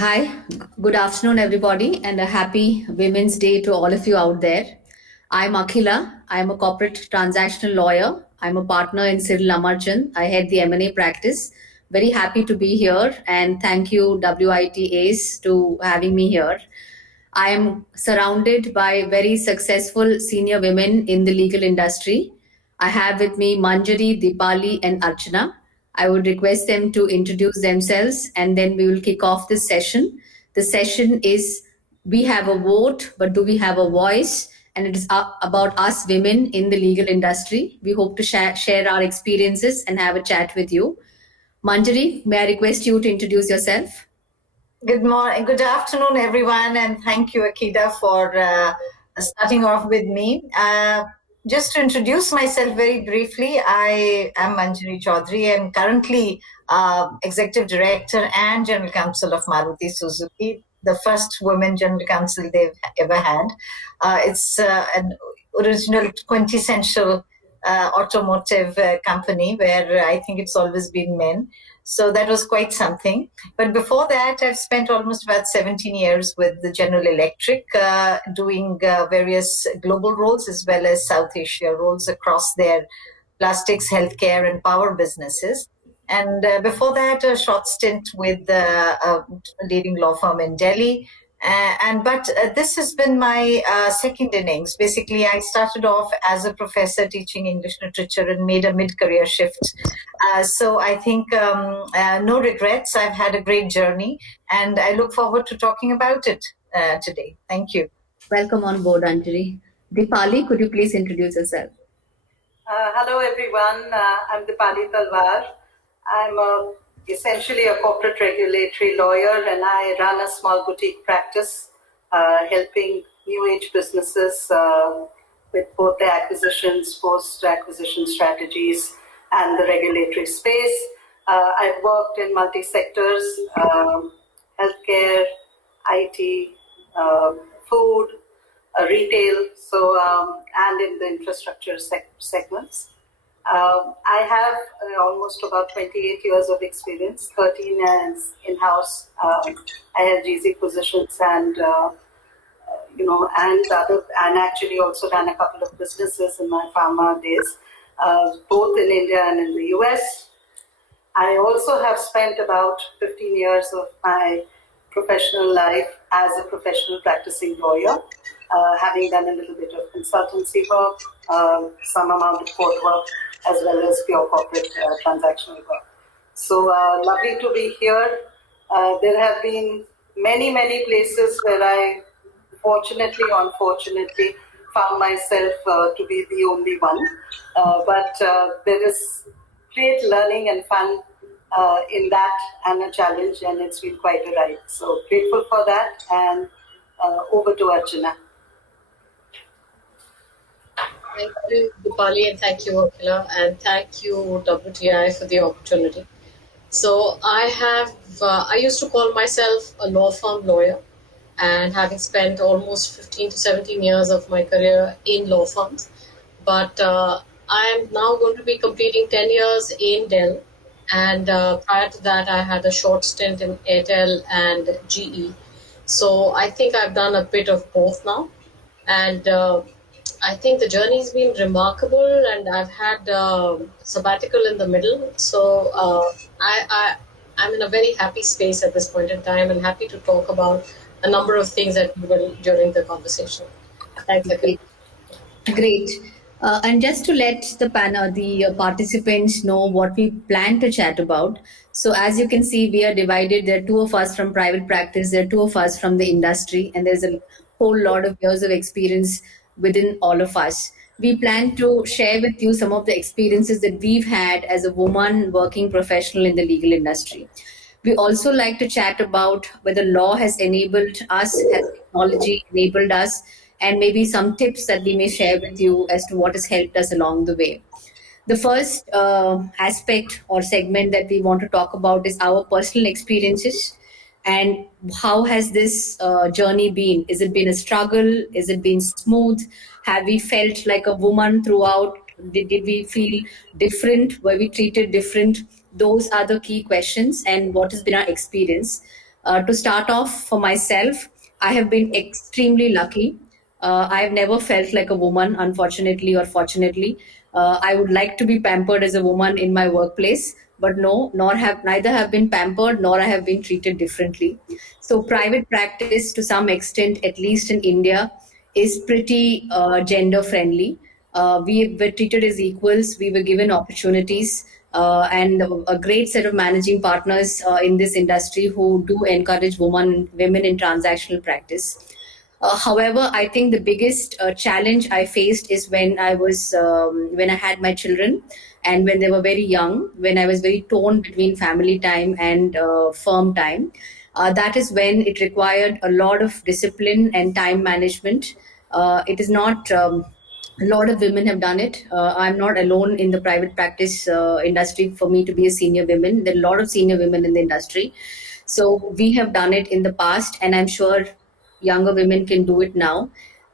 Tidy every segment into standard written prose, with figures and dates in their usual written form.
Hi, good afternoon, everybody, and a happy Women's Day to all of you out there. I'm Akila. I'm a corporate transactional lawyer. I'm a partner in Cyril Amarchand. I head the M&A practice. Very happy to be here, and thank you, WiT Ace, to having me here. I am surrounded by very successful senior women in the legal industry. I have with me Manjaree, Dipali, and Archana. I would request them to introduce themselves and then we will kick off this session. The session is we have a vote, but do we have a voice? And it is about us women in the legal industry. We hope to share our experiences and have a chat with you. Manjaree, may I request you to introduce yourself? Good morning, good afternoon, everyone, and thank you, Akida, for starting off with me. Just to introduce myself very briefly, I am Manjaree Chowdhury and currently Executive Director and General Counsel of Maruti Suzuki, the first women General Counsel they've ever had. It's an original quintessential automotive company where I think it's always been men. So that was quite something. But before that, I've spent almost about 17 years with the General Electric, doing various global roles as well as South Asia roles across their plastics, healthcare, and power businesses. And before that, a short stint with a leading law firm in Delhi. But this has been my second innings. Basically, I started off as a professor teaching English literature and made a mid-career shift. So I think no regrets. I've had a great journey, and I look forward to talking about it today. Thank you. Welcome on board, Anjali. Dipali, could you please introduce yourself? Hello, everyone. I'm Dipali Talwar. I'm essentially a corporate regulatory lawyer, and I run a small boutique practice helping new age businesses with both the acquisitions, post-acquisition strategies, and the regulatory space. I've worked in multi-sectors, healthcare, IT, food, retail, and in the infrastructure segments. I have almost about 28 years of experience, 13 as in-house. I had GC positions and actually also ran a couple of businesses in my pharma days, both in India and in the US. I also have spent about 15 years of my professional life as a professional practicing lawyer, having done a little bit of consultancy work, some amount of court work, as well as pure corporate transactional work. So lovely to be here. There have been many, many places where I fortunately, unfortunately, found myself to be the only one. But there is great learning and fun in that and a challenge, and it's been quite a ride. So grateful for that, and over to Archana. Thank you, Dipali, and thank you, Akila, and thank you, WTI, for the opportunity. So I used to call myself a law firm lawyer, and having spent almost 15 to 17 years of my career in law firms. But I'm now going to be completing 10 years in Dell, and prior to that, I had a short stint in Airtel and GE. So I think I've done a bit of both now, and I think the journey's been remarkable, and I've had sabbatical in the middle. So I'm in a very happy space at this point in time, and happy to talk about a number of things that we will during the conversation. Thanks, Akila. Great. And just to let the panel, the participants know what we plan to chat about. So as you can see, we are divided. There are two of us from private practice. There are two of us from the industry, and there's a whole lot of years of experience within all of us. We plan to share with you some of the experiences that we've had as a woman working professional in the legal industry. We also like to chat about whether law has enabled us, has technology enabled us, and maybe some tips that we may share with you as to what has helped us along the way. The first aspect or segment that we want to talk about is our personal experiences and how has this journey been? Is it been a struggle? Is it been smooth? Have we felt like a woman throughout? Did we feel different? Were we treated different? Those are the key questions and what has been our experience. To start off, for myself, I have been extremely lucky. I have never felt like a woman, unfortunately or fortunately. I would like to be pampered as a woman in my workplace, but no, nor have neither have been pampered nor I have been treated differently. So private practice, to some extent, at least in India, is pretty gender friendly. We were treated as equals. We were given opportunities, and a great set of managing partners in this industry who do encourage women in transactional practice. However, I think the biggest challenge I faced is when I had my children, and when they were very young, when I was very torn between family time and firm time. That is when it required a lot of discipline and time management. It is not. A lot of women have done it. I'm not alone in the private practice industry for me to be a senior woman. There are a lot of senior women in the industry. So we have done it in the past, and I'm sure younger women can do it now.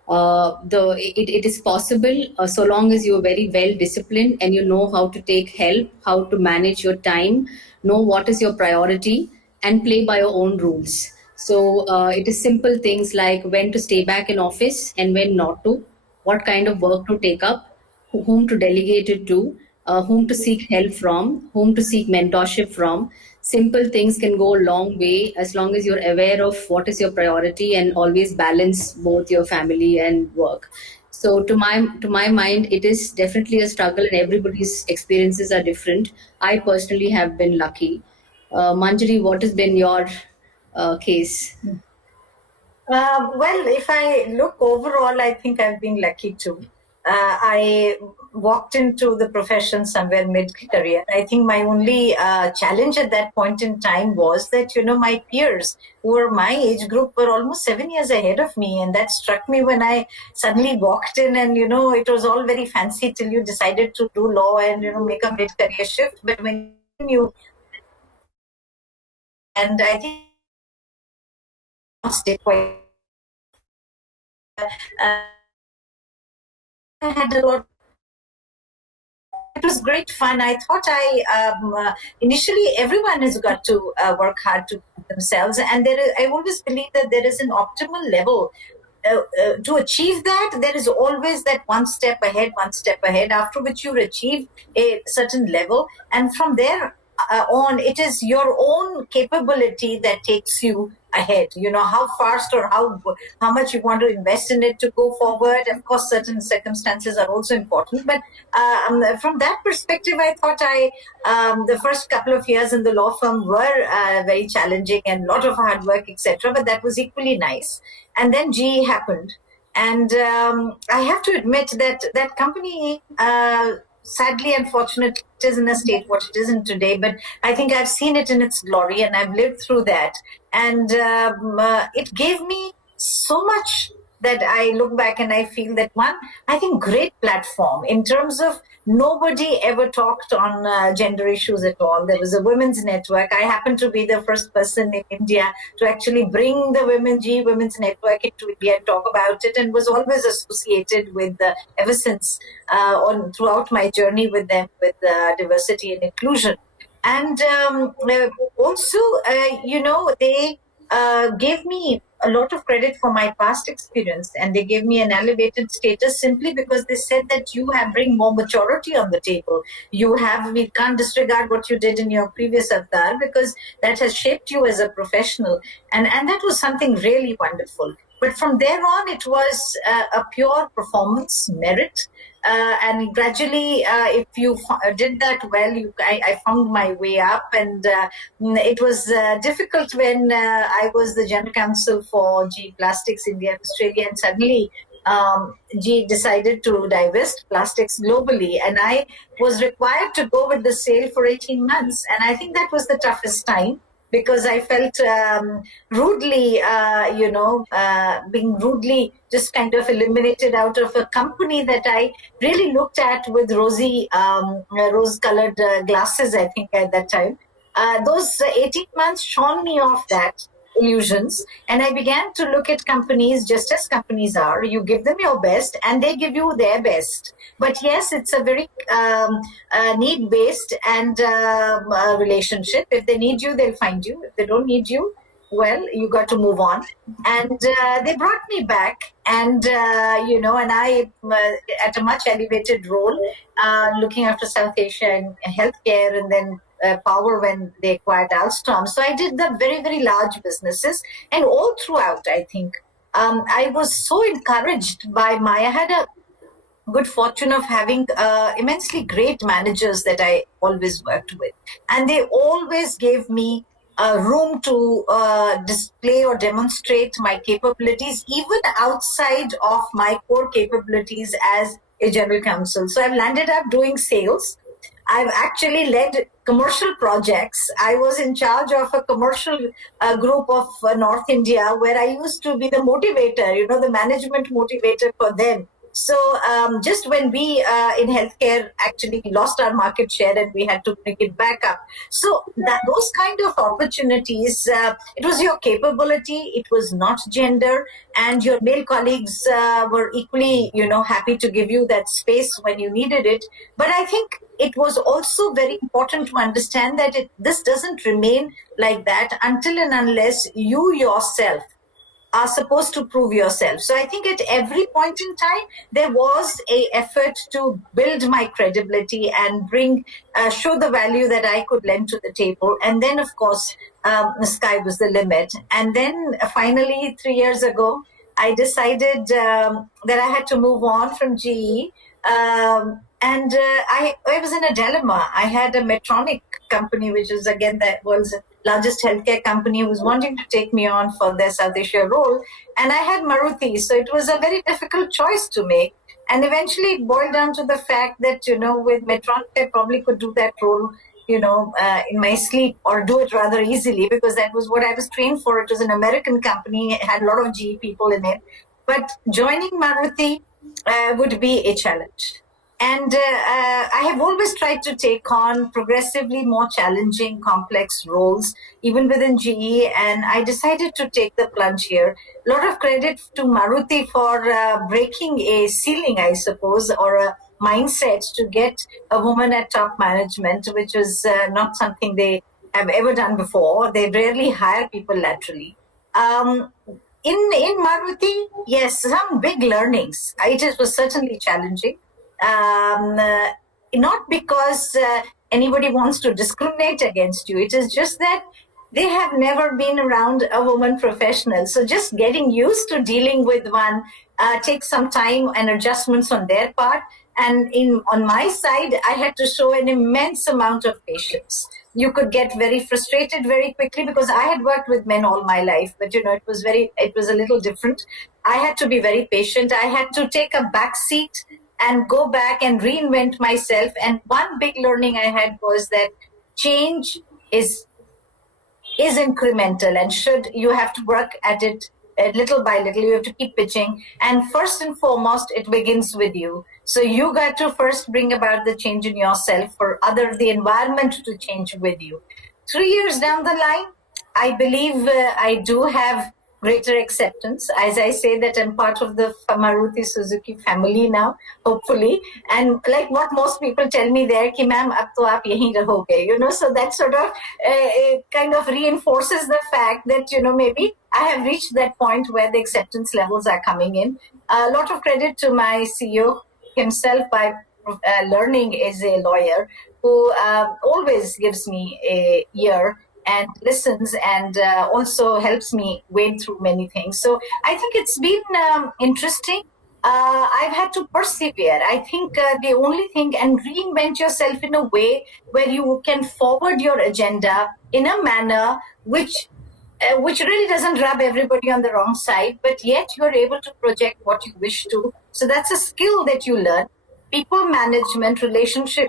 It is possible, so long as you are very well disciplined and you know how to take help, how to manage your time, know what is your priority, and play by your own rules. So it is simple things like when to stay back in office and when not to, what kind of work to take up, whom to delegate it to, whom to seek help from, whom to seek mentorship from. Simple things can go a long way as long as you're aware of what is your priority and always balance both your family and work. So to my mind, it is definitely a struggle, and everybody's experiences are different. I personally have been lucky. Manjari, what has been your case? Well, if I look overall, I think I've been lucky too. I walked into the profession somewhere mid-career. I think my only challenge at that point in time was that, my peers who were my age group were almost 7 years ahead of me. And that struck me when I suddenly walked in and, it was all very fancy till you decided to do law and, make a mid-career shift. But when you, and I think stay quite, I had a lot. It was great fun. I thought initially everyone has got to work hard to themselves, and I always believe that there is an optimal level. To achieve that, there is always that one step ahead, after which you achieve a certain level. And from there on, it is your own capability that takes you ahead. How fast or how much you want to invest in it to go forward. Of course, certain circumstances are also important. But from that perspective, I thought the first couple of years in the law firm were very challenging and a lot of hard work, etc. But that was equally nice. And then GE happened. And I have to admit that that company, sadly, unfortunately, it is in a state what it isn't today. But I think I've seen it in its glory and I've lived through that. And it gave me so much that I look back and I feel that I think great platform in terms of nobody ever talked on gender issues at all. There was a women's network. I happened to be the first person in India to actually bring the Women's Network into India and talk about it, and was always associated with, ever since, throughout my journey with them, with diversity and inclusion. And also, they gave me a lot of credit for my past experience, and they gave me an elevated status simply because they said that you bring more maturity on the table. We can't disregard what you did in your previous avatar because that has shaped you as a professional. And that was something really wonderful. But from there on, it was a pure performance merit. And gradually, if you did that well, I found my way up. And it was difficult when I was the general counsel for GE Plastics India and Australia, and suddenly GE decided to divest plastics globally. And I was required to go with the sale for 18 months. And I think that was the toughest time, because I felt rudely, being rudely just kind of eliminated out of a company that I really looked at with rose-colored glasses, I think, at that time. Those 18 months shone me off that illusions, and I began to look at companies just as companies are. You give them your best and they give you their best. But yes, it's a very need-based and relationship. If they need you, they'll find you. If they don't need you, well, you got to move on. And they brought me back, and and I at a much elevated role, looking after South Asia and healthcare, and then power when they acquired Alstom. So I did the very, very large businesses, and all throughout, I think I was so encouraged by I had a good fortune of having immensely great managers that I always worked with. And they always gave me room to display or demonstrate my capabilities, even outside of my core capabilities as a general counsel. So I've landed up doing sales. I've actually led commercial projects. I was in charge of a commercial group of North India where I used to be the motivator, the management motivator for them. So just when we in healthcare actually lost our market share and we had to bring it back up. So those kind of opportunities, it was your capability, it was not gender, and your male colleagues were equally, happy to give you that space when you needed it. But I think it was also very important to understand that this doesn't remain like that until and unless you yourself are supposed to prove yourself. So I think at every point in time, there was a effort to build my credibility and show the value that I could lend to the table. And then, of course, the sky was the limit. And then finally, 3 years ago, I decided that I had to move on from GE. And I was in a dilemma. I had a Medtronic company, which is again the world's largest healthcare company, who was wanting to take me on for their South Asia role. And I had Maruti. So it was a very difficult choice to make. And eventually it boiled down to the fact that, with Medtronic, I probably could do that role, in my sleep, or do it rather easily, because that was what I was trained for. It was an American company. It had a lot of GE people in it. But joining Maruti would be a challenge. And I have always tried to take on progressively more challenging, complex roles, even within GE. And I decided to take the plunge here. A lot of credit to Maruti for breaking a ceiling, I suppose, or a mindset to get a woman at top management, which was not something they have ever done before. They rarely hire people laterally. In Maruti, yes, some big learnings. It was certainly challenging. Not because anybody wants to discriminate against you. It is just that they have never been around a woman professional. So just getting used to dealing with one takes some time and adjustments on their part. And on my side, I had to show an immense amount of patience. You could get very frustrated very quickly, because I had worked with men all my life, but it was a little different. I had to be very patient. I had to take a back seat and go back and reinvent myself. And one big learning I had was that change is incremental, and you have to work at it little by little. You have to keep pitching. And first and foremost, it begins with you. So you got to first bring about the change in yourself for the environment to change with you. 3 years down the line, I believe I do have greater acceptance. As I say that I'm part of the Maruti Suzuki family now, hopefully. And like what most people tell me there, ki ma'am, ab to aap yahin rahoge, so that sort of kind of reinforces the fact that, maybe I have reached that point where the acceptance levels are coming in. A lot of credit to my CEO himself by learning as a lawyer, who always gives me a ear and listens, and also helps me wade through many things. So I think it's been interesting. I've had to persevere. I think the only thing, and reinvent yourself in a way where you can forward your agenda in a manner which really doesn't rub everybody on the wrong side, but yet you're able to project what you wish to. So that's a skill that you learn. People management, relationship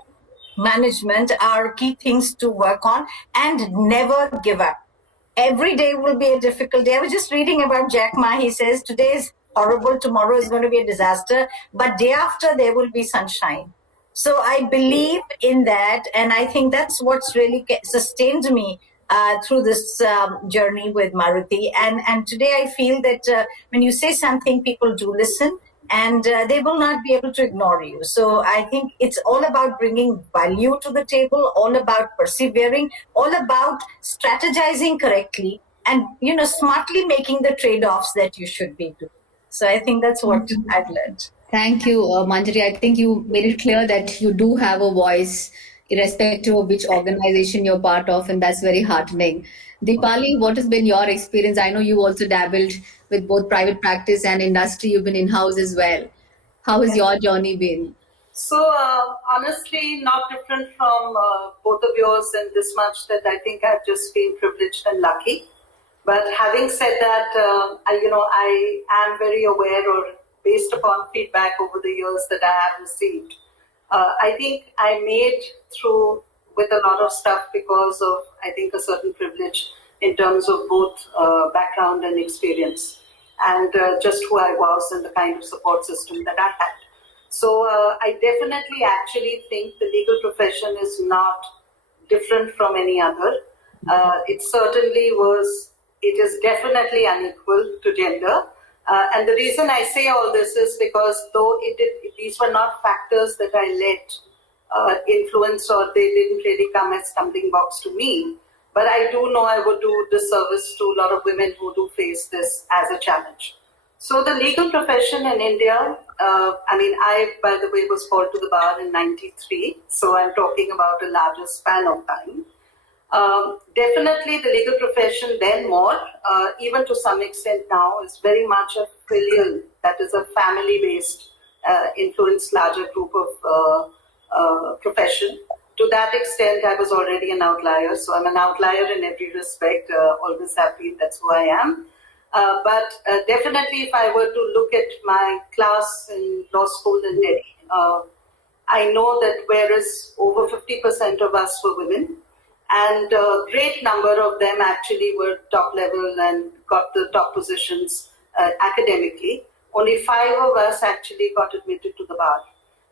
management are key things to work on, and never give up. Every day will be a difficult day. I was just reading about Jack Ma. He says today is horrible, tomorrow is going to be a disaster, but day after there will be sunshine. So I believe in that, and I think that's what's really sustained me through this journey with Maruti. And today I feel that when you say something, people do listen, and they will not be able to ignore you. So I think it's all about bringing value to the table, all about persevering, all about strategizing correctly, and, smartly making the trade-offs that you should be doing. So I think that's what I've learned. Thank you, Manjaree. I think you made it clear that you do have a voice, irrespective of which organization you're part of, and that's very heartening. Dipali, what has been your experience? I know you also dabbled with both private practice and industry. You've been in-house as well. How has your journey been? So honestly, not different from both of yours in this much that I think I've just been privileged and lucky. But having said that, I am very aware, or based upon feedback over the years that I have received, I think I made through with a lot of stuff because of, I think, a certain privilege in terms of both background and experience, and just who I was and the kind of support system that I had. So I definitely actually think the legal profession is not different from any other. It certainly was. It is definitely unequal to gender. And the reason I say all this is because though these were not factors that I let influence, or they didn't really come as stumbling blocks to me, but I do know I would do disservice to a lot of women who do face this as a challenge. So the legal profession in India, I, by the way, was called to the bar in '93, so I'm talking about a larger span of time. Definitely the legal profession then more, even to some extent now, is very much a filial, that is a family-based, influenced larger group of profession. To that extent, I was already an outlier, so I'm an outlier in every respect, always have been, that's who I am. But definitely if I were to look at my class in law school in Delhi, I know that whereas over 50% of us were women, and a great number of them actually were top level and got the top positions academically, only 5 of us actually got admitted to the bar.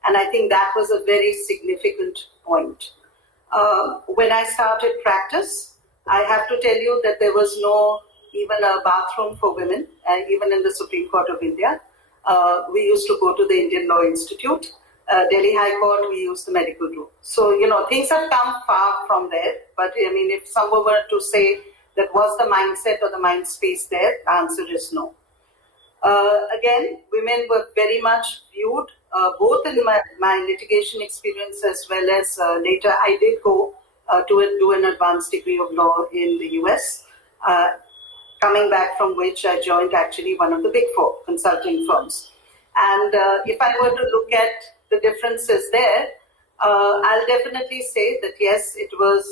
And I think that was a very significant point. When I started practice, I have to tell you that there was no even a bathroom for women, even in the Supreme Court of India. We used to go to the Indian Law Institute. Delhi High Court, we used the medical room. So, things have come far from there. But, if someone were to say that was the mindset or the mind space there, the answer is no. Again, women were very much viewed, both in my litigation experience as well as later I did go to do an advanced degree of law in the US, coming back from which I joined actually one of the big 4 consulting firms. And if I were to look at the differences there, I'll definitely say that yes, it was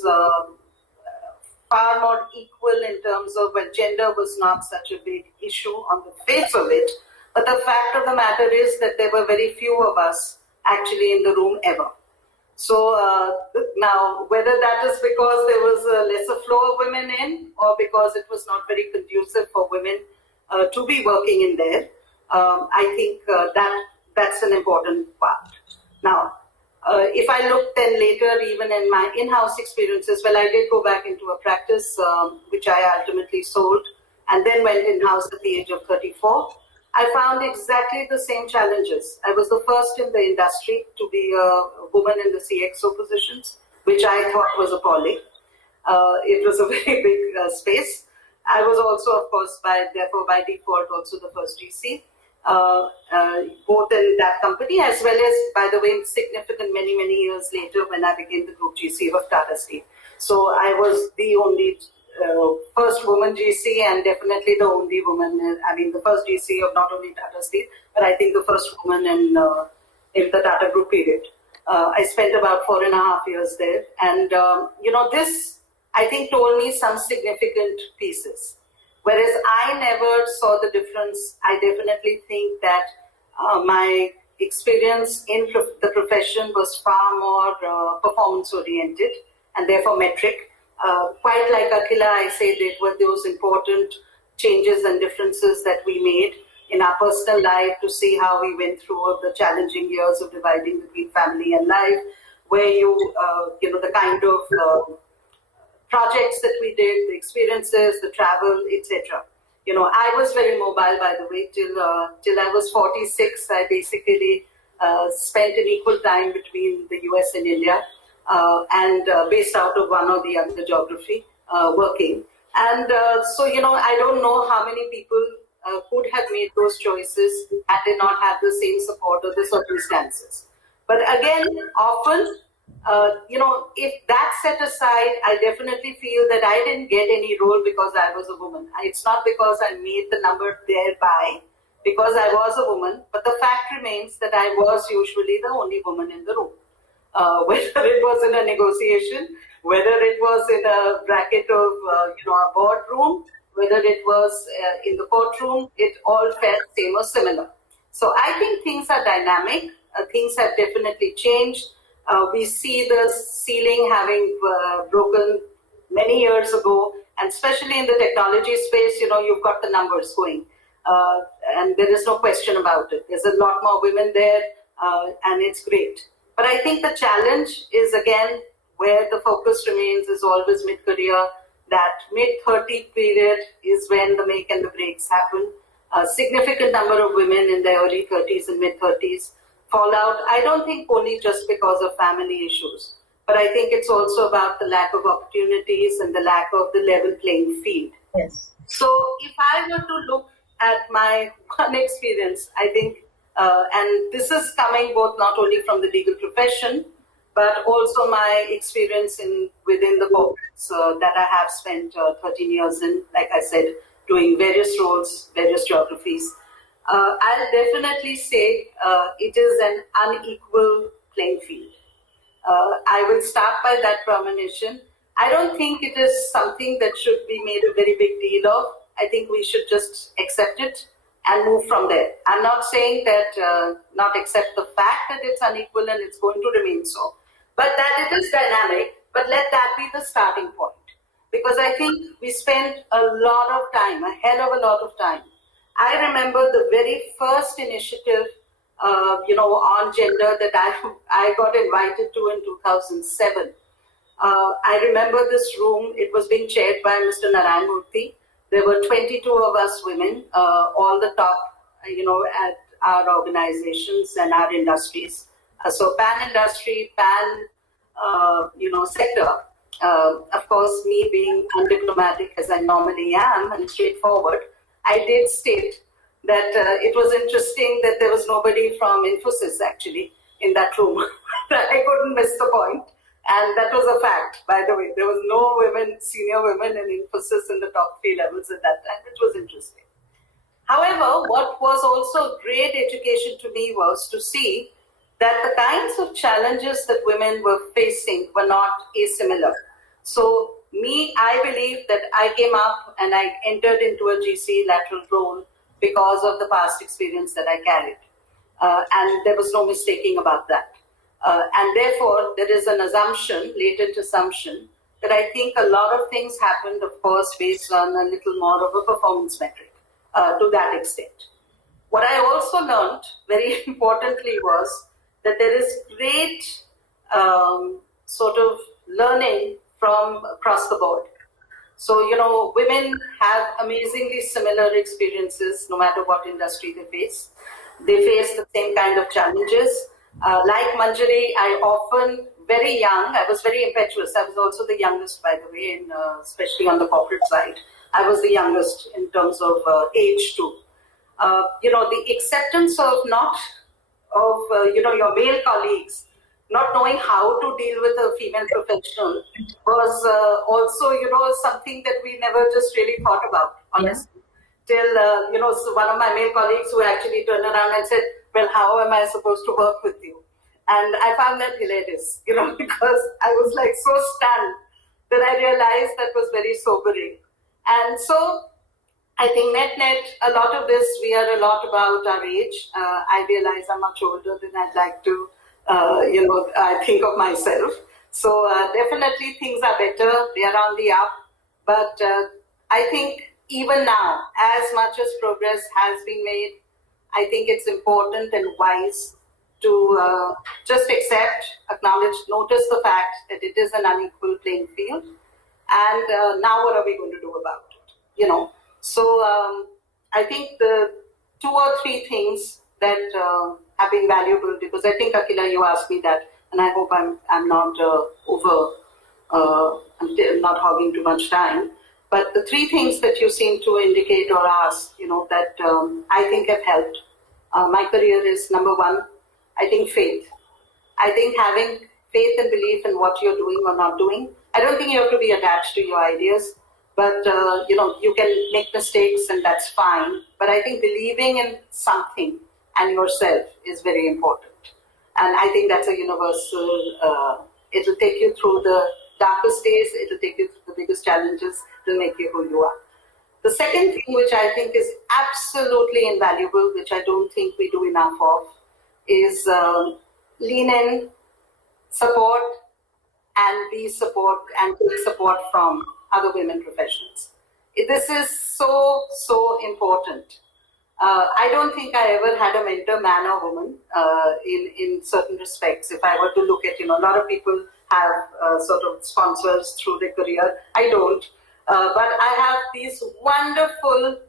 far more equal in terms of when gender was not such a big issue on the face of it. But the fact of the matter is that there were very few of us actually in the room ever. So now, whether that is because there was a lesser flow of women in, or because it was not very conducive for women to be working in there, I think that's an important part. Now, if I look then later, even in my in-house experiences, well, I did go back into a practice, which I ultimately sold, and then went in-house at the age of 34. I found exactly the same challenges. I was the first in the industry to be a woman in the CXO positions, which I thought was appalling. It was a very big space. I was also, of course, therefore by default, also the first GC, both in that company as well as, by the way, significant many years later when I became the group GC of Tata Steel. So I was the only first woman GC, and definitely the only woman, the first GC of not only Tata Steel, but I think the first woman in the Tata Group period. I spent about 4.5 years there. And, this, I think, told me some significant pieces. Whereas I never saw the difference, I definitely think that my experience in the profession was far more performance-oriented and therefore metric. Quite like Akila, I say that were those important changes and differences that we made in our personal life to see how we went through the challenging years of dividing between family and life, where the kind of projects that we did, the experiences, the travel, etc. I was very mobile, by the way, till I was 46. I basically spent an equal time between the US and India, and based out of one or the other geography, working. And so, I don't know how many people could have made those choices had they not had the same support or the circumstances. But again, often, if that's set aside, I definitely feel that I didn't get any role because I was a woman. It's not because I made the number thereby, because I was a woman, but the fact remains that I was usually the only woman in the room. Whether it was in a negotiation, whether it was in a bracket of a boardroom, whether it was in the courtroom, it all felt same or similar. So I think things are dynamic. Things have definitely changed. We see the ceiling having broken many years ago, and especially in the technology space, you've got the numbers going. And there is no question about it. There's a lot more women there, and it's great. But I think the challenge is, again, where the focus remains is always mid-career. That mid-30 period is when the make and the breaks happen. A significant number of women in their early 30s and mid-30s fall out. I don't think only just because of family issues, but I think it's also about the lack of opportunities and the lack of the level playing field. Yes. So if I were to look at my one experience, I think, and this is coming both not only from the legal profession, but also my experience within the corporates that I have spent 13 years in, like I said, doing various roles, various geographies. I'll definitely say it is an unequal playing field. I will start by that premonition. I don't think it is something that should be made a very big deal of. I think we should just accept it and move from there. I'm not saying that not accept the fact that it's unequal and it's going to remain so, but that it is dynamic, but let that be the starting point. Because I think we spent a lot of time, a hell of a lot of time. I remember the very first initiative, on gender that I got invited to in 2007. I remember this room. It was being chaired by Mr. Narayan Murthy. There were 22 of us women, all the top, at our organizations and our industries. So pan industry, pan, sector. Of course, me being undiplomatic as I normally am and straightforward, I did state that it was interesting that there was nobody from Infosys actually in that room. I couldn't miss the point. And that was a fact, by the way. There was no women, senior women in Infosys in the top 3 levels at that time, which was interesting. However, what was also great education to me was to see that the kinds of challenges that women were facing were not asimilar. So I believe that I came up and I entered into a GC lateral role because of the past experience that I carried. And there was no mistaking about that. And therefore, there is an assumption, latent assumption, that I think a lot of things happened, of course, based on a little more of a performance metric to that extent. What I also learned, very importantly, was that there is great sort of learning from across the board. So, women have amazingly similar experiences, no matter what industry they face. They face the same kind of challenges. Like Manjaree, I often, very young, I was very impetuous. I was also the youngest, by the way, especially on the corporate side. I was the youngest in terms of age too. The acceptance of your male colleagues not knowing how to deal with a female professional was also, something that we never just really thought about, honestly. Till, so one of my male colleagues who actually turned around and said, well, how am I supposed to work with you? And I found that hilarious, because I was like so stunned that I realized that was very sobering. And so I think net, a lot of this, we are a lot about our age. I realize I'm much older than I'd like to, I think of myself. So definitely things are better. They are on the up. But I think even now, as much as progress has been made, I think it's important and wise to just accept, acknowledge, notice the fact that it is an unequal playing field. And now what are we going to do about it? So I think the 2 or 3 things that have been valuable, because I think, Akila, you asked me that, and I hope I'm not I'm not hogging too much time. But the three things that you seem to indicate or ask, that I think have helped my career is number one, I think faith. I think having faith and belief in what you're doing or not doing. I don't think you have to be attached to your ideas, but you can make mistakes and that's fine. But I think believing in something and yourself is very important. And I think that's a universal, it'll take you through the darkest days, it'll take you through the biggest challenges, it'll make you who you are. The second thing, which I think is absolutely invaluable, which I don't think we do enough of, is lean in, support, and be support and take support from other women professionals. This is so important. I don't think I ever had a mentor, man or woman, in certain respects. If I were to look at, a lot of people have sort of sponsors through their career. I don't. But I have these wonderful,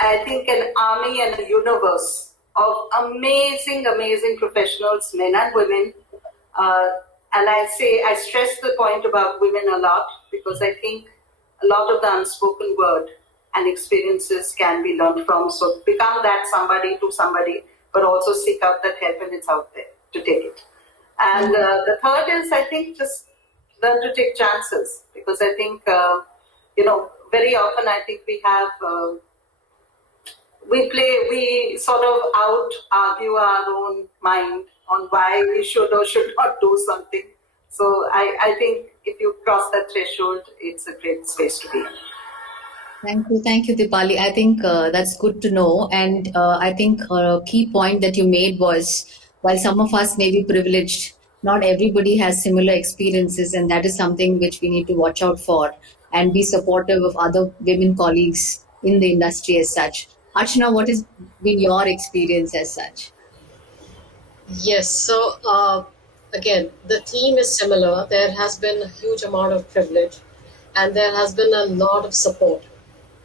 I think, an army and a universe of amazing, amazing professionals, men and women. And I stress the point about women a lot because I think a lot of the unspoken word and experiences can be learned from. So become that somebody to somebody, but also seek out that help when it's out there to take it. And the third is, I think, just learn to take chances, because I think, very often I think we have, we sort of out-argue our own mind on why we should or should not do something. So I think if you cross that threshold, it's a great space to be in. Thank you, Dipali. I think that's good to know. And I think a key point that you made was, while some of us may be privileged, not everybody has similar experiences, and that is something which we need to watch out for and be supportive of other women colleagues in the industry as such. Archana, what has been your experience as such? Yes, so again, the theme is similar. There has been a huge amount of privilege and there has been a lot of support,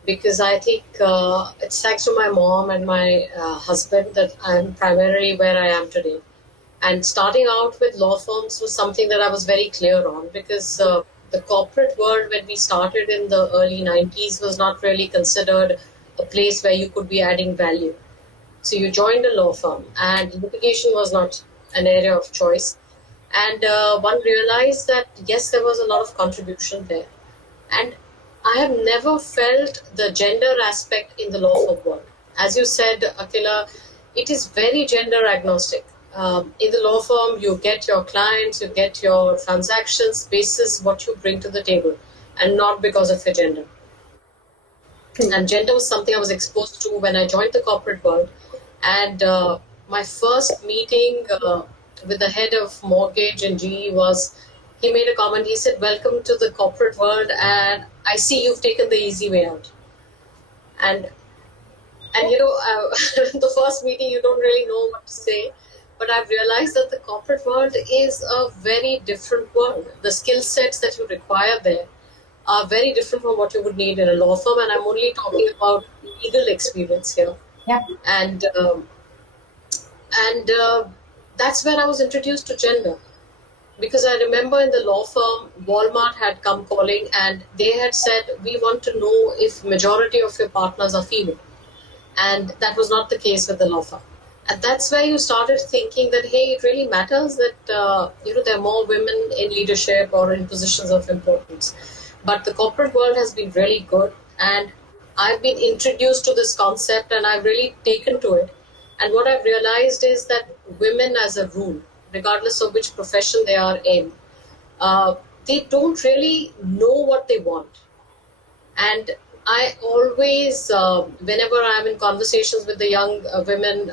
because I think it's thanks to my mom and my husband that I'm primarily where I am today. And starting out with law firms was something that I was very clear on, because the corporate world, when we started in the early 90s, was not really considered a place where you could be adding value. So you joined a law firm and litigation was not an area of choice. And one realized that, yes, there was a lot of contribution there. And I have never felt the gender aspect in the law firm world. As you said, Akila, it is very gender agnostic. In the law firm, you get your clients, you get your transactions basis what you bring to the table, and not because of your gender. And gender was something I was exposed to when I joined the corporate world. And my first meeting with the head of mortgage in GE was, he made a comment. He said, "Welcome to the corporate world, and I see you've taken the easy way out." And the first meeting, you don't really know what to say. But I've realized that the corporate world is a very different world. The skill sets that you require there are very different from what you would need in a law firm. And I'm only talking about legal experience here. Yeah. And that's where I was introduced to gender. Because I remember in the law firm, Walmart had come calling and they had said, "We want to know if majority of your partners are female." And that was not the case with the law firm. And that's where you started thinking that, hey, it really matters that, there are more women in leadership or in positions of importance. But the corporate world has been really good. And I've been introduced to this concept and I've really taken to it. And what I've realized is that women as a rule, regardless of which profession they are in, they don't really know what they want. And I always, whenever I'm in conversations with the young women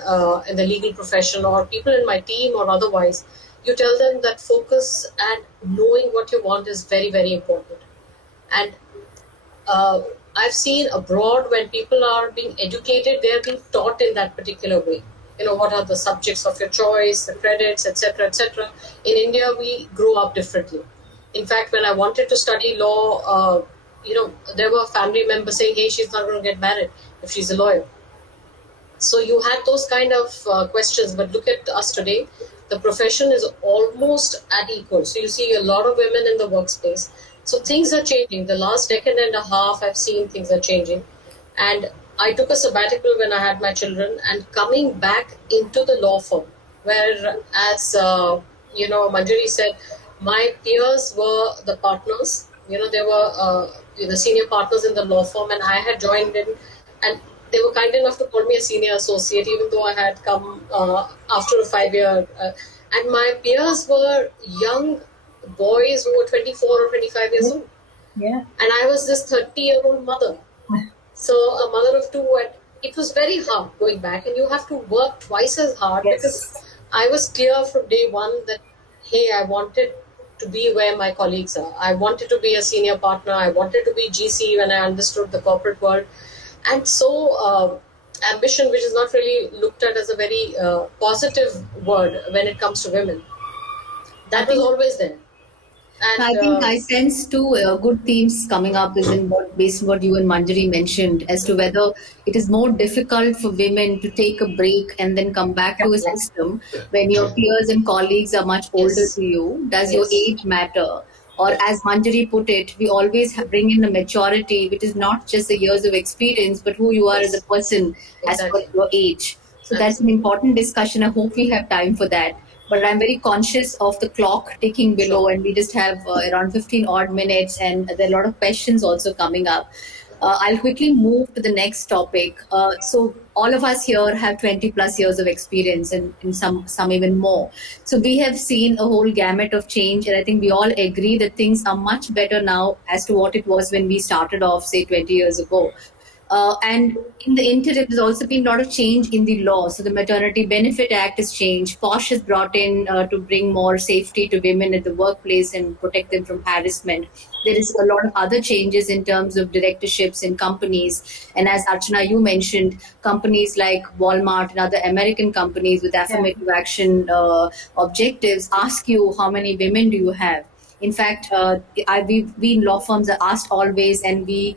in the legal profession or people in my team or otherwise, you tell them that focus and knowing what you want is very, very important. And I've seen abroad when people are being educated, they're being taught in that particular way. What are the subjects of your choice, the credits, etc., etc. In India, we grow up differently. In fact, when I wanted to study law, there were family members saying, "Hey, she's not going to get married if she's a lawyer." So you had those kind of questions. But look at us today. The profession is almost at equal. So you see a lot of women in the workspace. So things are changing. The last decade and a half, I've seen things are changing. And I took a sabbatical when I had my children, and coming back into the law firm, where, as Manjari said, my peers were the partners. They were senior partners in the law firm, and I had joined in, and they were kind enough to call me a senior associate, even though I had come after a 5 year. And my peers were young boys who were 24 or 25 years old. Yeah. And I was this 30-year-old mother. So a mother of two, and it was very hard going back, and you have to work twice as hard. Yes. Because I was clear from day one that, hey, I wanted to be where my colleagues are. I wanted to be a senior partner. I wanted to be GC when I understood the corporate world. And so ambition, which is not really looked at as a very positive word when it comes to women, that was always there. And I think I sense two good themes coming up is in based on what you and Manjari mentioned as to whether it is more difficult for women to take a break and then come back to a system when your peers and colleagues are much older Yes. to you. Does Yes. your age matter? Or as Manjari put it, we always bring in a maturity, which is not just the years of experience, but who you are as a person as per Exactly. your age. So that's an important discussion. I hope we have time for that. But I'm very conscious of the clock ticking below, and we just have around 15 odd minutes, and there are a lot of questions also coming up. I'll quickly move to the next topic. So all of us here have 20 plus years of experience, and some even more. So we have seen a whole gamut of change, and I think we all agree that things are much better now as to what it was when we started off, say, 20 years ago. And in the interim, there's also been a lot of change in the law. So the Maternity Benefit Act has changed. POSH is brought in to bring more safety to women at the workplace and protect them from harassment. There is a lot of other changes in terms of directorships in companies. And as Archana, you mentioned, companies like Walmart and other American companies with affirmative action objectives ask you how many women do you have. In fact, we in law firms are asked always, and we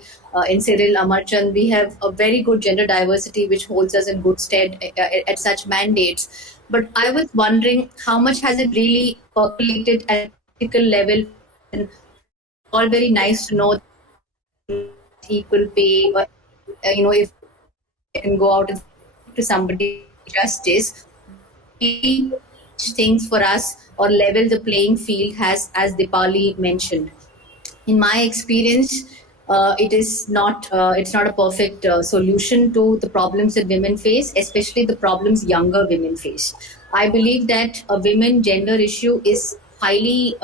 in Cyril Amarchand, we have a very good gender diversity, which holds us in good stead at such mandates. But I was wondering how much has it really percolated at a practical level for women? While it's all very nice to know equal pay, or if I can go out and speak to somebody justice, will it really change things for us or level the playing field, as Dipali mentioned? In my experience, it's not a perfect solution to the problems that women face, especially the problems younger women face. I believe that a women gender issue is highly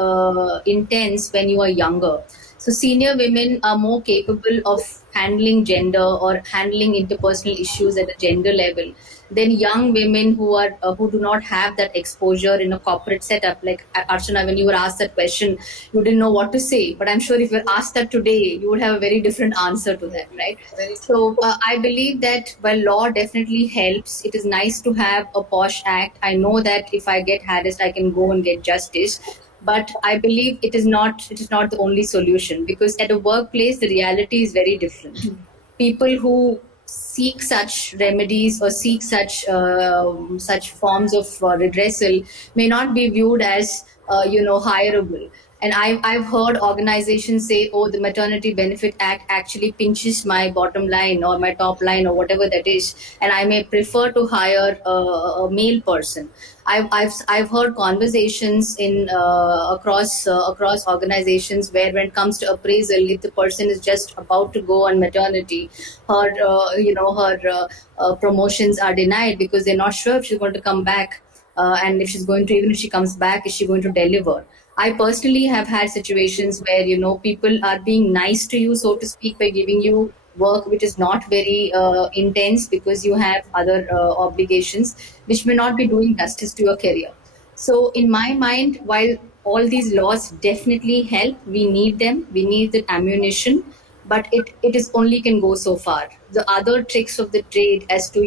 intense when you are younger. So senior women are more capable of handling gender or handling interpersonal issues at a gender level than young women who do not have that exposure in a corporate setup. Like Archana, when you were asked that question, you didn't know what to say. But I'm sure if you're asked that today, you would have a very different answer to that, right? So I believe that while law definitely helps, it is nice to have a POSH Act. I know that if I get harassed, I can go and get justice. But I believe it is not the only solution, because at a workplace the reality is very different. People who seek such remedies or seek such forms of redressal may not be viewed as hireable. And I've heard organizations say, oh, the Maternity Benefit Act actually pinches my bottom line or my top line or whatever that is, and I may prefer to hire a male person. I've heard conversations in across organizations where, when it comes to appraisal, if the person is just about to go on maternity, her promotions are denied because they're not sure if she's going to come back, and even if she comes back, is she going to deliver? I personally have had situations where people are being nice to you, so to speak, by giving you work which is not very intense because you have other obligations which may not be doing justice to your career. So, in my mind, while all these laws definitely help, we need them, we need the ammunition, but it is only can go so far. The other tricks of the trade, as to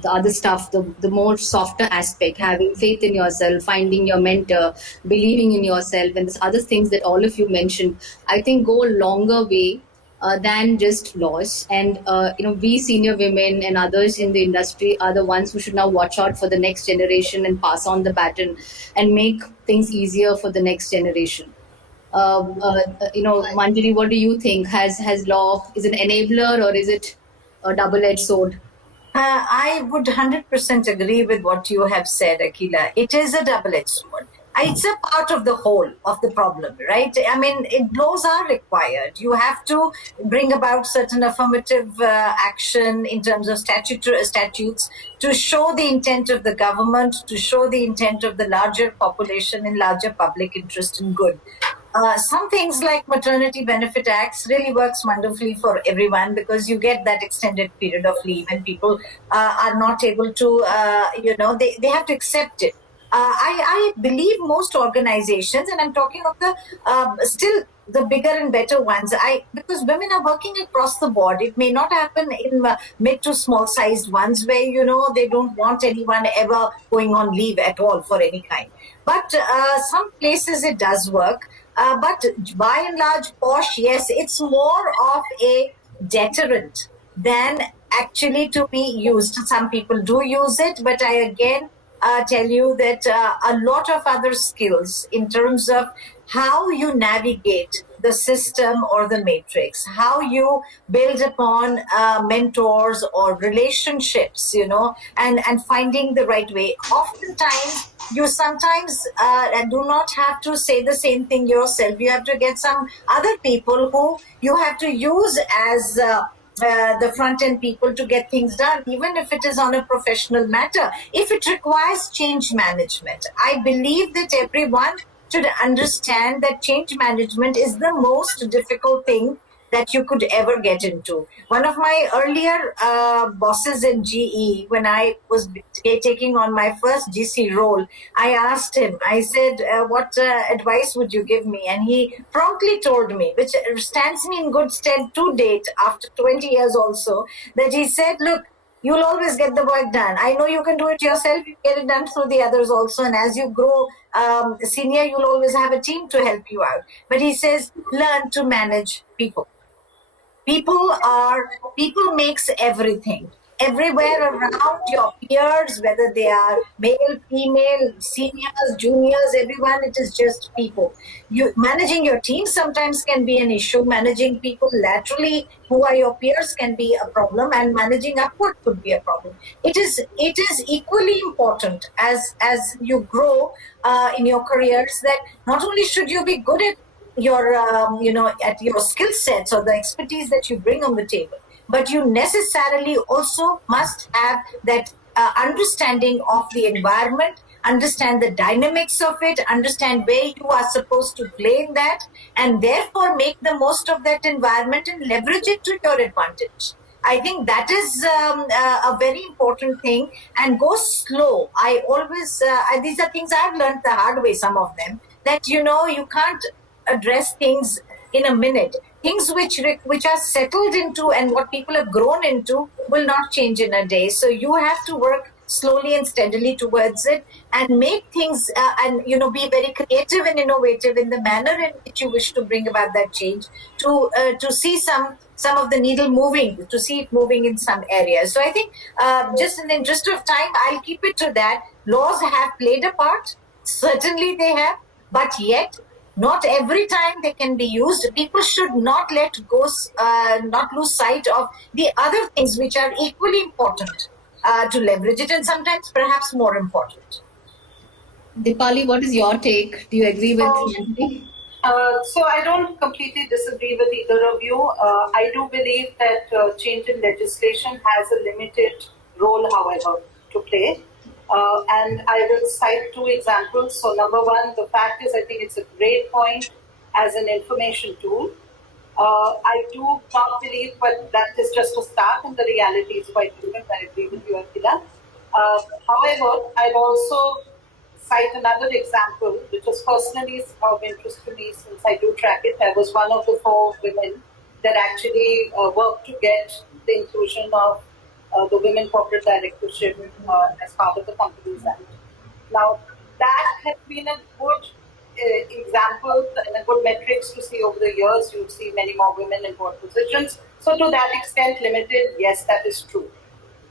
the other stuff, the more softer aspect, having faith in yourself, finding your mentor, believing in yourself, and these other things that all of you mentioned, I think go a longer way than just laws. And we senior women and others in the industry are the ones who should now watch out for the next generation and pass on the baton and make things easier for the next generation. Manjari, what do you think? Has law is an enabler or is it a double-edged sword? I would 100% agree with what you have said, Akila. It is a double-edged sword. It's a part of the whole of the problem, right? I mean, laws are required. You have to bring about certain affirmative action in terms of statutes to show the intent of the government, to show the intent of the larger population and larger public interest and good. Some things like maternity benefit acts really works wonderfully for everyone because you get that extended period of leave and people are not able to, they have to accept it. I believe most organizations, and I'm talking of the still the bigger and better ones, because women are working across the board. It may not happen in mid to small sized ones where they don't want anyone ever going on leave at all for any kind. But some places it does work. But by and large, posh, yes, it's more of a deterrent than actually to be used. Some people do use it, but I again tell you that a lot of other skills in terms of how you navigate the system or the matrix, how you build upon mentors or relationships, and finding the right way. Oftentimes, you sometimes do not have to say the same thing yourself. You have to get some other people who you have to use as the front end people to get things done, even if it is on a professional matter. If it requires change management, I believe that everyone should understand that change management is the most difficult thing that you could ever get into. One of my earlier bosses in GE, when I was taking on my first GC role, I asked him, I said, what advice would you give me? And he promptly told me, which stands me in good stead to date after 20 years also, that he said, look, you'll always get the work done. I know you can do it yourself. You get it done through the others also. And as you grow senior, you'll always have a team to help you out. But he says, learn to manage people. People makes everything. Everywhere around your peers, whether they are male, female, seniors, juniors, everyone, it is just people. You managing your team sometimes can be an issue. Managing people laterally who are your peers can be a problem, and managing upward could be a problem. It is equally important as you grow in your careers that not only should you be good at your at your skill sets or the expertise that you bring on the table, but you necessarily also must have that understanding of the environment, understand the dynamics of it, understand where you are supposed to play in that, and therefore make the most of that environment and leverage it to your advantage. I think that is a very important thing, and go slow. I always, these are things I've learned the hard way, some of them, that you can't address things in a minute. Things which are settled into and what people have grown into will not change in a day. So you have to work slowly and steadily towards it and make things and be very creative and innovative in the manner in which you wish to bring about that change to see some of the needle moving, to see it moving in some areas. So I think just in the interest of time, I'll keep it to that. Laws have played a part, certainly they have, but yet not every time they can be used. People should not not lose sight of the other things which are equally important to leverage it, and sometimes perhaps more important. Dipali, what is your take? Do you agree with Manjari? So I don't completely disagree with either of you. I do believe that change in legislation has a limited role, however, to play. And I will cite two examples. So number one, the fact is, I think it's a great point as an information tool. I do not believe, but that is just a start, and the reality is quite different. I agree with you, Akila. However, I'll also cite another example, which is personally of interest to me since I do track it. I was one of the 4 women that actually worked to get the inclusion of the Women Corporate Directorship as part of the Companies Act. Now, that has been a good example and a good metrics to see over the years. You see many more women in board positions. So to that extent, limited, yes, that is true.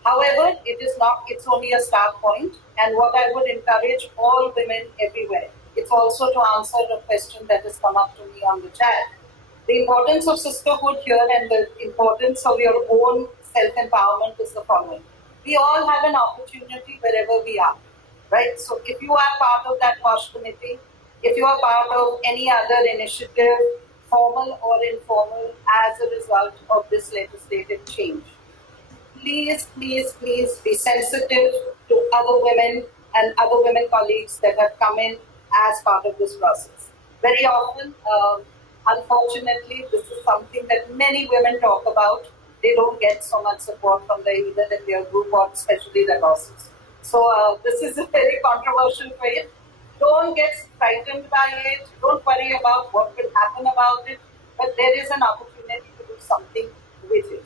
However, it is not, it's only a start point. And what I would encourage all women everywhere, it's also to answer a question that has come up to me on the chat. The importance of sisterhood here and the importance of your own self-empowerment is the following. We all have an opportunity wherever we are, right? So if you are part of that WASH committee, if you are part of any other initiative, formal or informal, as a result of this legislative change, please, please, please be sensitive to other women and other women colleagues that have come in as part of this process. Very often, unfortunately, this is something that many women talk about. They don't get so much support from either in their group or especially their bosses. So this is a very controversial point. Don't get frightened by it. Don't worry about what will happen about it. But there is an opportunity to do something with it.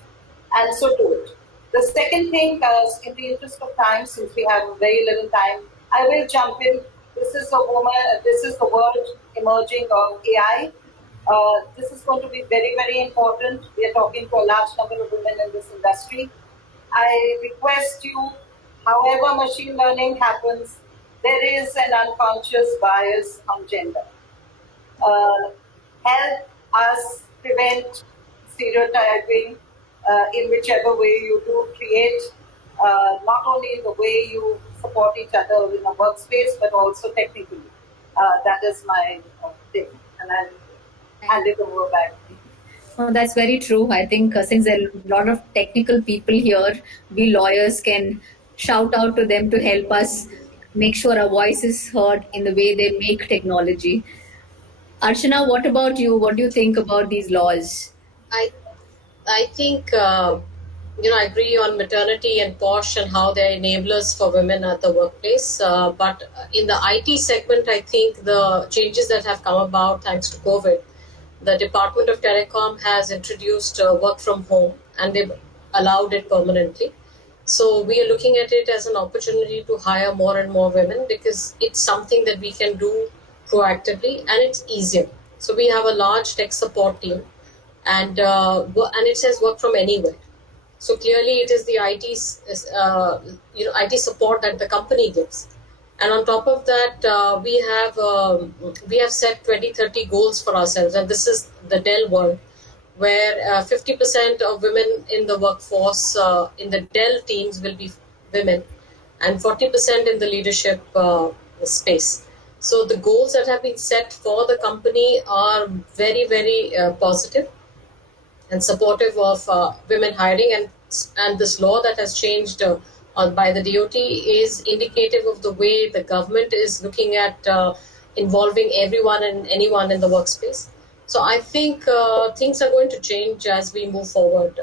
And so do it. The second thing, in the interest of time, since we have very little time, I will jump in. This is the world emerging of AI. This is going to be very, very important. We are talking to a large number of women in this industry. I request you, however machine learning happens, there is an unconscious bias on gender. Help us prevent stereotyping in whichever way you do create, not only in the way you support each other in a workspace, but also technically. That is my thing, and I'll hand it over back. No, that's very true. I think since there are a lot of technical people here, we lawyers can shout out to them to help us make sure our voice is heard in the way they make technology. Archana, what about you? What do you think about these laws? I I think I agree on maternity and POSH and how they're enablers for women at the workplace. But in the IT segment, I think the changes that have come about thanks to COVID, the Department of Telecom has introduced work from home, and they've allowed it permanently. So we are looking at it as an opportunity to hire more and more women because it's something that we can do proactively and it's easier. So we have a large tech support team, and it says work from anywhere. So clearly, it is the IT support that the company gives. And on top of that, we have set 2030 goals for ourselves, and this is the Dell world, where 50% of women in the workforce in the Dell teams will be women, and 40% in the leadership space. So the goals that have been set for the company are very, very positive and supportive of women hiring, and this law that has changed by the DOT is indicative of the way the government is looking at involving everyone and anyone in the workspace. So I think things are going to change as we move forward.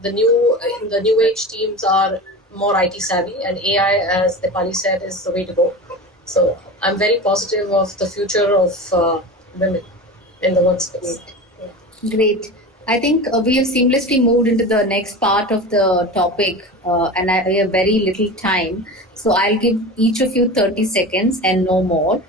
The new age teams are more IT savvy, and AI, as Dipali said, is the way to go. So I'm very positive of the future of women in the workspace. Yeah. Great. I think we have seamlessly moved into the next part of the topic, and I have very little time. So I'll give each of you 30 seconds and no more,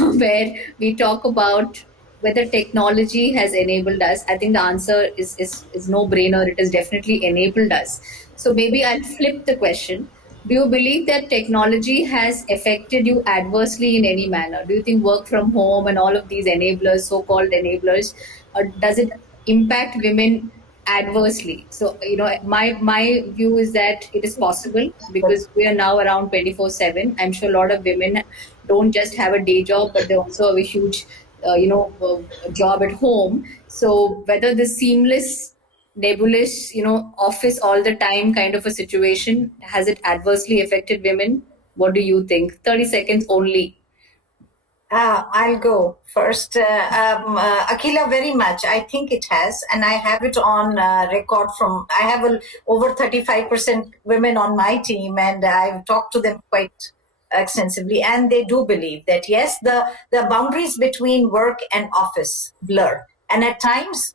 where we talk about whether technology has enabled us. I think the answer is no brainer. It has definitely enabled us. So maybe I'll flip the question. Do you believe that technology has affected you adversely in any manner? Do you think work from home and all of these enablers, so-called enablers, does it impact women adversely? So my view is that it is possible because we are now around 24/7. I'm sure a lot of women don't just have a day job, but they also have a huge job at home. So whether the seamless nebulous office all the time kind of a situation, has it adversely affected women? What do you think? 30 seconds only. I'll go first. Akila, very much. I think it has, and I have it on record from. I have over 35% women on my team, and I've talked to them quite extensively, and they do believe that yes, the boundaries between work and office blur, and at times,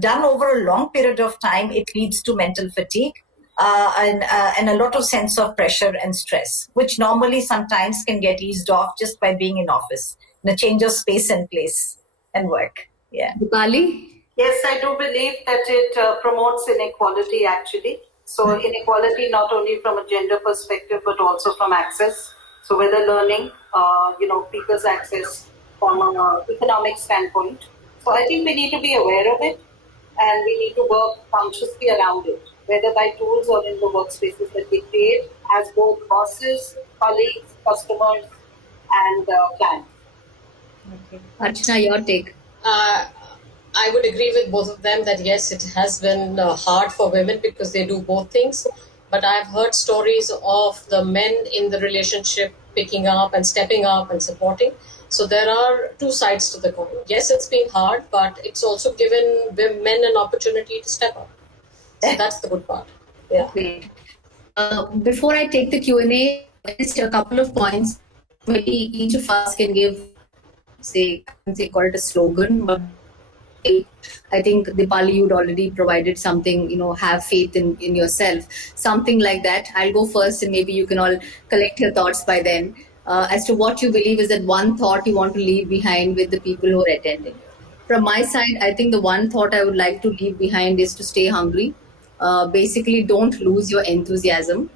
done over a long period of time, it leads to mental fatigue. And a lot of sense of pressure and stress, which normally sometimes can get eased off just by being in office, in a change of space and place and work. Yeah. Dipali? Yes, I do believe that it promotes inequality actually. So inequality not only from a gender perspective, but also from access. So whether learning, people's access from an economic standpoint. So I think we need to be aware of it and we need to work consciously around it, whether by tools or in the workspaces that we create as both bosses, colleagues, customers, and clients. Okay. Archana, your take. I would agree with both of them that yes, it has been hard for women because they do both things. But I've heard stories of the men in the relationship picking up and stepping up and supporting. So there are two sides to the coin. Yes, it's been hard, but it's also given men an opportunity to step up. So that's the good part. Yeah. Great. Before I take the Q&A, just a couple of points. Maybe each of us can give, say, I can say call it a slogan, but I think Dipali, you'd already provided something, have faith in yourself, something like that. I'll go first and maybe you can all collect your thoughts by then as to what you believe is that one thought you want to leave behind with the people who are attending. From my side, I think the one thought I would like to leave behind is to stay hungry. Basically, don't lose your enthusiasm.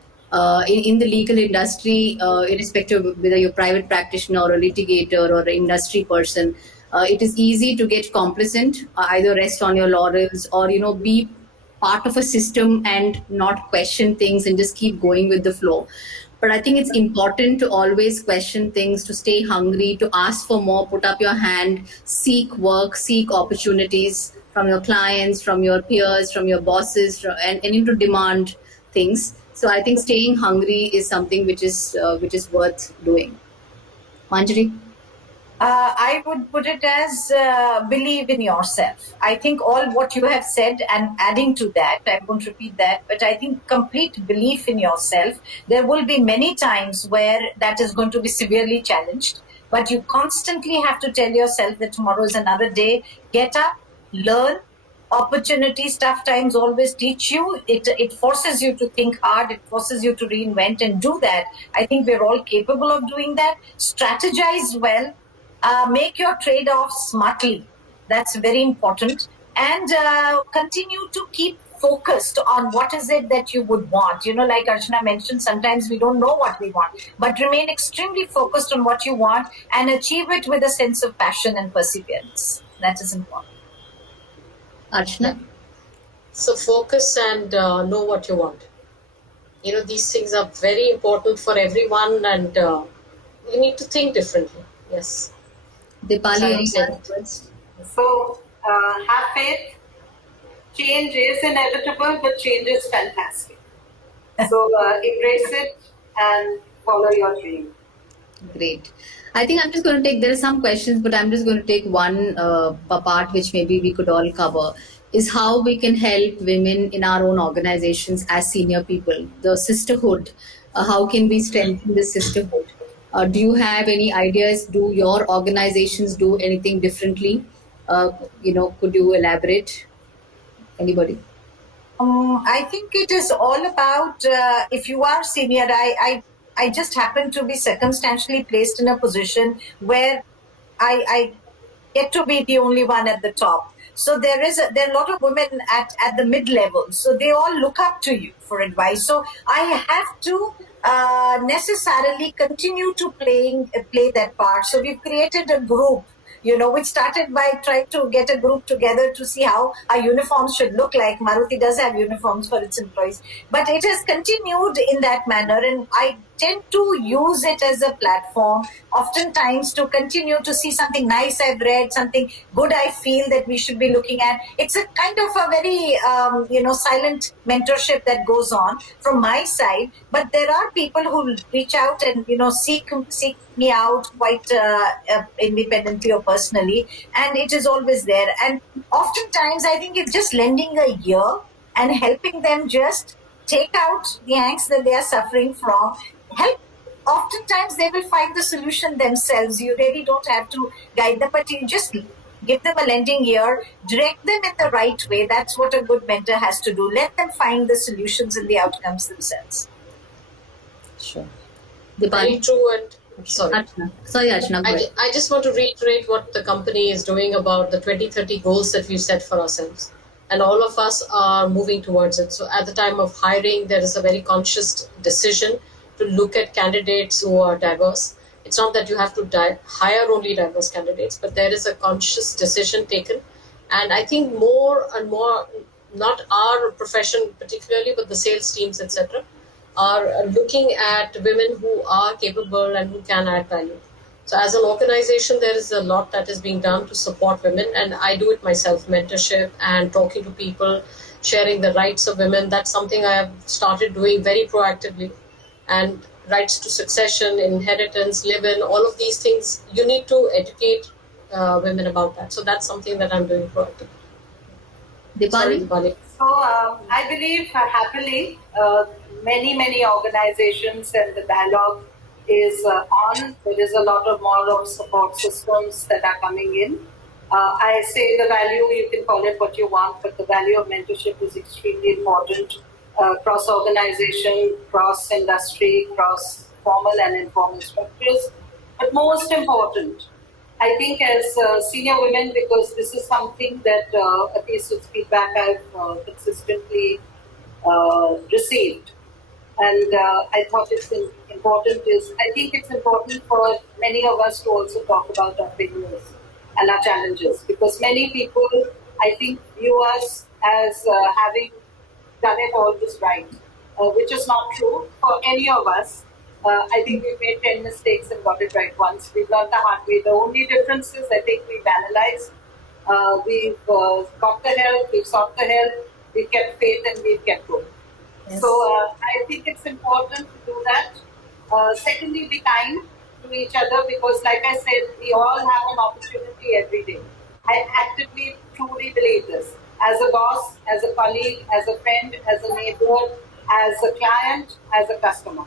In the legal industry, irrespective of whether you're a private practitioner or a litigator or an industry person, it is easy to get complacent, either rest on your laurels or be part of a system and not question things and just keep going with the flow. But I think it's important to always question things, to stay hungry, to ask for more, put up your hand, seek work, seek opportunities from your clients, from your peers, from your bosses, and to demand things. So I think staying hungry is something which is worth doing. Manjaree? I would put it as believe in yourself. I think all what you have said and adding to that, I won't repeat that, but I think complete belief in yourself. There will be many times where that is going to be severely challenged, but you constantly have to tell yourself that tomorrow is another day. Get up, learn. Opportunities, tough times always teach you. It forces you to think hard. It forces you to reinvent and do that. I think we're all capable of doing that. Strategize well. Make your trade-offs smartly. That's very important. And continue to keep focused on what is it that you would want. Like Archana mentioned, sometimes we don't know what we want, but remain extremely focused on what you want and achieve it with a sense of passion and perseverance. That is important. Archana? So focus and know what you want. These things are very important for everyone and you need to think differently. Yes. Dipali, So have faith. Change is inevitable, but change is fantastic. So embrace it and follow your dream. Great. I think I'm just going to take, there are some questions, but I'm just going to take one part which maybe we could all cover, is how we can help women in our own organizations as senior people, the sisterhood. How can we strengthen the sisterhood? Do you have any ideas? Do your organizations do anything differently? Could you elaborate? Anybody? I think it is all about if you are senior. I just happen to be circumstantially placed in a position where I get to be the only one at the top. So there are a lot of women at the mid level. So they all look up to you for advice. So I have to necessarily continue to play that part. So we've created a group, which started by trying to get a group together to see how our uniforms should look like. Maruti does have uniforms for its employees, but it has continued in that manner. And I tend to use it as a platform, oftentimes to continue to see something nice I've read, something good I feel that we should be looking at. It's a kind of a very, silent mentorship that goes on from my side. But there are people who reach out and, seek me out quite independently or personally. And it is always there. And oftentimes, I think it's just lending a ear and helping them just take out the angst that they are suffering from. Help. Oftentimes they will find the solution themselves. You really don't have to guide them, but you just give them a lending ear, direct them in the right way. That's what a good mentor has to do. Let them find the solutions and the outcomes themselves. Sure. Very true. And sorry, Archana. I just want to reiterate what the company is doing about the 2030 goals that we've set for ourselves. And all of us are moving towards it. So at the time of hiring, there is a very conscious decision to look at candidates who are diverse. It's not that you have to hire only diverse candidates, but there is a conscious decision taken. And I think more and more, not our profession particularly, but the sales teams, etc., are looking at women who are capable and who can add value. So, as an organization, there is a lot that is being done to support women, and I do it myself, mentorship and talking to people, sharing the rights of women. That's something I have started doing very proactively. And rights to succession, inheritance, live in, all of these things, you need to educate women about that. So, that's something that I'm doing proactively. Sorry, Dipali? Dipali. So I believe happily many organizations and the dialogue is on. There is a lot of more of support systems that are coming in. I say the value, you can call it what you want, but the value of mentorship is extremely important. Cross organization, cross industry, cross formal and informal structures. But most important, I think as senior women, because this is something that, at least it's feedback I've consistently received, and I thought it's important is, I think it's important for many of us to also talk about our failures and our challenges, because many people, I think, view us as having done it always right, which is not true for any of us. I think we've made 10 mistakes and got it right once. We've learned the hard way. The only difference is I think we've analyzed, we've got the help, we've sought the help, we've kept faith, and we've kept going. Yes. So I think it's important to do that. Secondly, be kind to each other, because like I said, we all have an opportunity every day. I actively, truly believe this. As a boss, as a colleague, as a friend, as a neighbor, as a client, as a customer.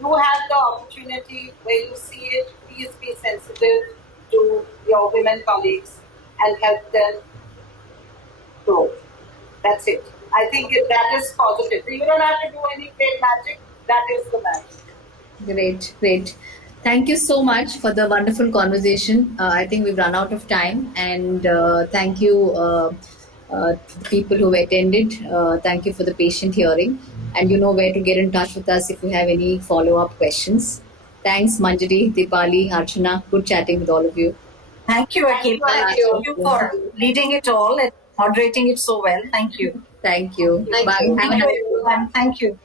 You have the opportunity where you see it, please be sensitive to your women colleagues and help them grow. That's it. I think that is positive. You don't have to do any great magic. That is the magic. Great, great. Thank you so much for the wonderful conversation. I think we've run out of time, and thank you, the people who attended. Thank you for the patient hearing, and you know where to get in touch with us if you have any follow-up questions. Thanks, Manjaree, Dipali, Archana. Good chatting with all of you. Thank you, Akila. Thank you. Thank you for leading it all and moderating it so well. Thank you. Thank you. Thank Bye. you. Have a Thank nice you, everyone. Thank you.